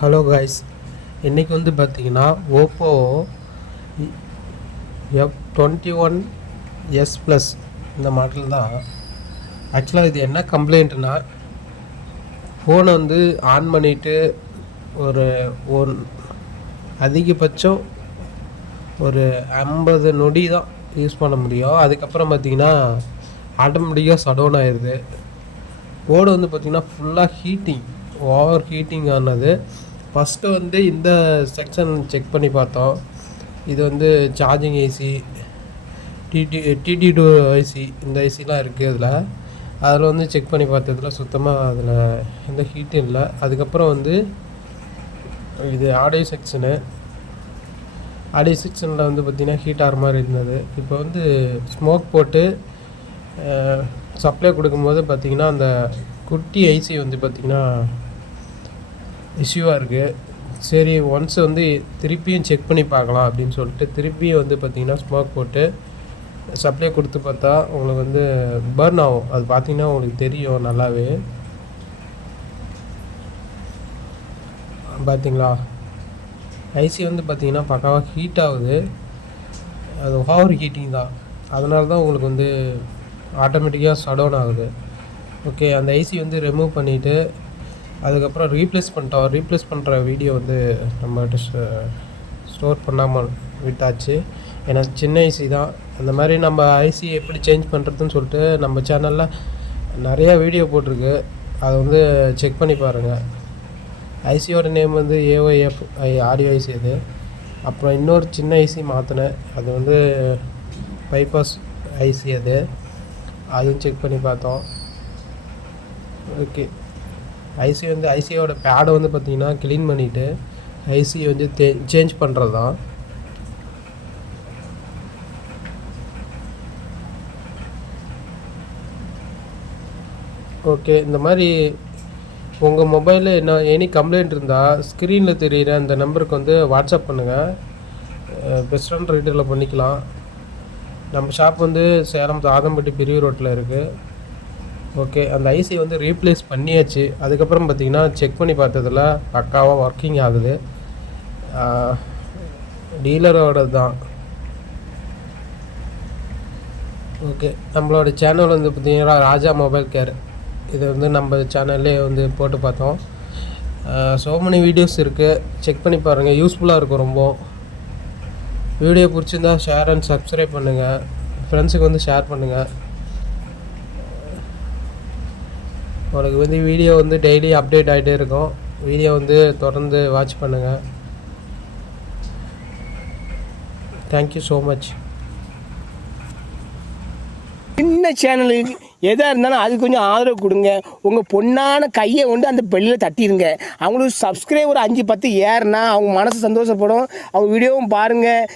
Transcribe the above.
Hello guys இன்றைக்கி வந்து பார்த்திங்கன்னா Oppo F twenty one S plus இந்த மாடல் தான். ஆக்சுவலாக இது என்ன கம்ப்ளைண்ட்னா ஃபோனை வந்து ஆன் பண்ணிவிட்டு ஒரு ஒன் அதிகபட்சம் ஒரு ஐம்பது நொடி தான் யூஸ் பண்ண முடியும். அதுக்கப்புறம் பார்த்தீங்கன்னா ஆட்டோமேட்டிக்காக சடவுன் ஆயிடுது போர்டு வந்து பார்த்திங்கன்னா ஃபுல்லாக ஹீட்டிங் ஓவர் ஹீட்டிங் ஆனது. ஃபஸ்ட்டு வந்து இந்த செக்ஷன் செக் பண்ணி பார்த்தோம். இது வந்து charging AC DD DD to IC இந்த ஐசிலாம் இருக்குது அதில். அதில் வந்து செக் பண்ணி பார்த்ததுல சுத்தமாக அதில் எந்த ஹீட்டும் இல்லை. அதுக்கப்புறம் வந்து இது ஆடியோ செக்ஷனு ஆடியோ செக்ஷனில் வந்து பார்த்திங்கன்னா ஹீட் ஆகிற மாதிரி இருந்தது. இப்போ வந்து ஸ்மோக் போட்டு சப்ளை கொடுக்கும்போது பார்த்திங்கன்னா அந்த குட்டி ஐசி வந்து பார்த்திங்கன்னா இஷ்யூவாக இருக்குது சரி ஒன்ஸ் வந்து திருப்பியும் செக் பண்ணி பார்க்கலாம் அப்படின்னு சொல்லிட்டு திருப்பியும் வந்து பார்த்திங்கன்னா ஸ்மோக் போட்டு சப்ளை கொடுத்து பார்த்தா உங்களுக்கு வந்து பர்ன் ஆகும். அது பார்த்திங்கன்னா உங்களுக்கு தெரியும் நல்லாவே. பார்த்தீங்களா? ஐசி வந்து பார்த்திங்கன்னா பக்காவாக ஹீட் ஆகுது. அது ஓவர் ஹீட்டிங் தான். அதனால தான் உங்களுக்கு வந்து ஆட்டோமேட்டிக்காக சடவுன் ஆகுது. ஓகே அந்த ஐசி வந்து ரிமூவ் பண்ணிவிட்டு அதுக்கப்புறம் ரீப்ளேஸ் பண்ணிட்டோம். ரீப்ளேஸ் பண்ணுற வீடியோ வந்து நம்ம ஸ்டோர் பண்ணாமல் விட்டாச்சு. ஏன்னா சின்ன ஐசி தான். அந்த மாதிரி நம்ம ஐசி எப்படி சேஞ்ச் பண்ணுறதுன்னு சொல்லிட்டு நம்ம சேனலில் நிறையா வீடியோ போட்டிருக்கு. அதை வந்து செக் பண்ணி பாருங்கள் ஐசியோட நேம் வந்து ஏஓஎஃப் ஐ ஆடியோ ஐசி அது. அப்புறம் இன்னொரு சின்ன ஐசி மாற்றினேன் அது வந்து பைபாஸ் ஐசி அது. அதையும் செக் பண்ணி பார்த்தோம். ஓகே ஐசி வந்து ஐசியோட பேடை வந்து பார்த்திங்கன்னா க்ளீன் பண்ணிவிட்டு ஐசி வந்து தே சேஞ்ச் பண்ணுறது தான் ஓகே இந்த மாதிரி உங்கள் மொபைலில் என்ன எனி கம்ப்ளைண்ட் இருந்தால் ஸ்க்ரீனில் தெரிகிற அந்த நம்பருக்கு வந்து வாட்ஸ்அப் பண்ணுங்கள் பெஸ்ட் அண்ட் பண்ணிக்கலாம். நம்ம ஷாப் வந்து சேலம் தாதம்பட்டி பிரிவு ரோட்டில் இருக்குது ஓகே அந்த ஐசி வந்து ரீப்ளேஸ் பண்ணியாச்சு. அதுக்கப்புறம் பார்த்தீங்கன்னா செக் பண்ணி பார்த்ததில் பக்காவாக ஒர்க்கிங் ஆகுது. டீலரோட தான். ஓகே நம்மளோட சேனல் வந்து பார்த்திங்கன்னா ராஜா மொபைல் கேர் இது வந்து நம்ம சேனல்லே வந்து போட்டு பார்த்தோம். ஸோ மெனி வீடியோஸ் இருக்குது செக் பண்ணி பாருங்கள் யூஸ்ஃபுல்லாக இருக்கும் ரொம்ப. வீடியோ பிடிச்சிருந்தா ஷேர் அண்ட் சப்ஸ்கிரைப் பண்ணுங்கள் ஃப்ரெண்ட்ஸுக்கு வந்து ஷேர் பண்ணுங்கள் உனக்கு வந்து வீடியோ வந்து டெய்லி அப்டேட் ஆகிட்டே இருக்கும். வீடியோ வந்து தொடர்ந்து வாட்ச் பண்ணுங்கள் தேங்க்யூ ஸோ மச் சின்ன சேனலுக்கு எதாக இருந்தாலும் அது கொஞ்சம் ஆதரவு கொடுங்க. உங்கள் பொண்ணான கையை கொண்டு அந்த பெல்லில் தட்டிடுங்க அவங்களுக்கு சப்ஸ்கிரைபர் அஞ்சு பத்து ஏறுனா அவங்க மனசு சந்தோஷப்படும். அவங்க வீடியோவும் பாருங்கள்